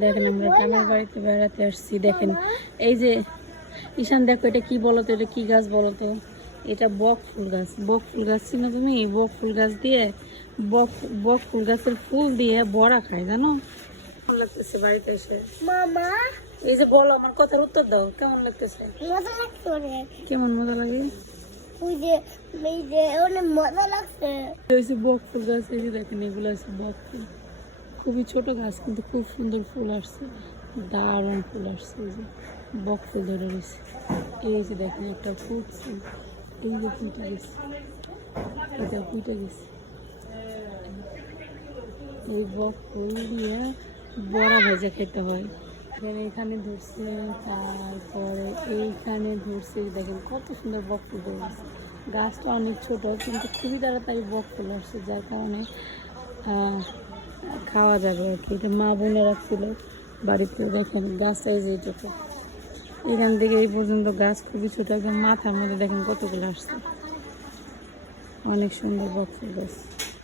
দেখেন আমরা গ্রামের বাড়িতে বেড়াতে আসছি দেখেন। এই যে ঈশান দেখো এটা কি বলতো এটা কি গাছ বলতো? এটা বক ফুল গাছ। বক ফুল গাছ ছিল তুমি? বক ফুল গাছ দিয়ে বক বক ফুল গাছের ফুল দিয়ে বড়া খায় জানো? কেমন লাগতেছে বাড়িতে এসে? মামা? এই যে বলো আমার কথার উত্তর দাও কেমন লাগতেছে? মজা লাগছে কেমন মজা লাগে? ওই যে এই যে অনেক মজা লাগছে। যে বক ফুল গাছ এই যে দেখেন এগুলো আছে বক ফুল। খুবই ছোট গাছ, কিন্তু খুব সুন্দর ফুল আসছে। দারুণ ফুল আসছে এই যে, বক ফুল ধরে রয়েছে। এই যে দেখেন একটা ফুটছে এই যে ফুটে গেছে। এটা ফুটে গেছে। এই বক ফুল দিয়ে বড়া ভেজে খেতে হয়। এখানে এখানে ধরছে, তারপরে এইখানে ধরছে দেখেন কত সুন্দর বক ফুল ধরে গেছে গাছটা অনেক ছোট, কিন্তু খুবই তাড়াতাড়ি বক ফুল আসছে, যার কারণে খাওয়া যাবে আর কি। এটা মা বোনে রাখছিল বাড়িতে দেখেন, গাছ এই যে এইটুকু। এখান থেকে এই পর্যন্ত গাছ খুবই ছোট, একদম মাথার মধ্যে দেখেন কতগুলো আসছে। অনেক সুন্দর বক্সের গাছ।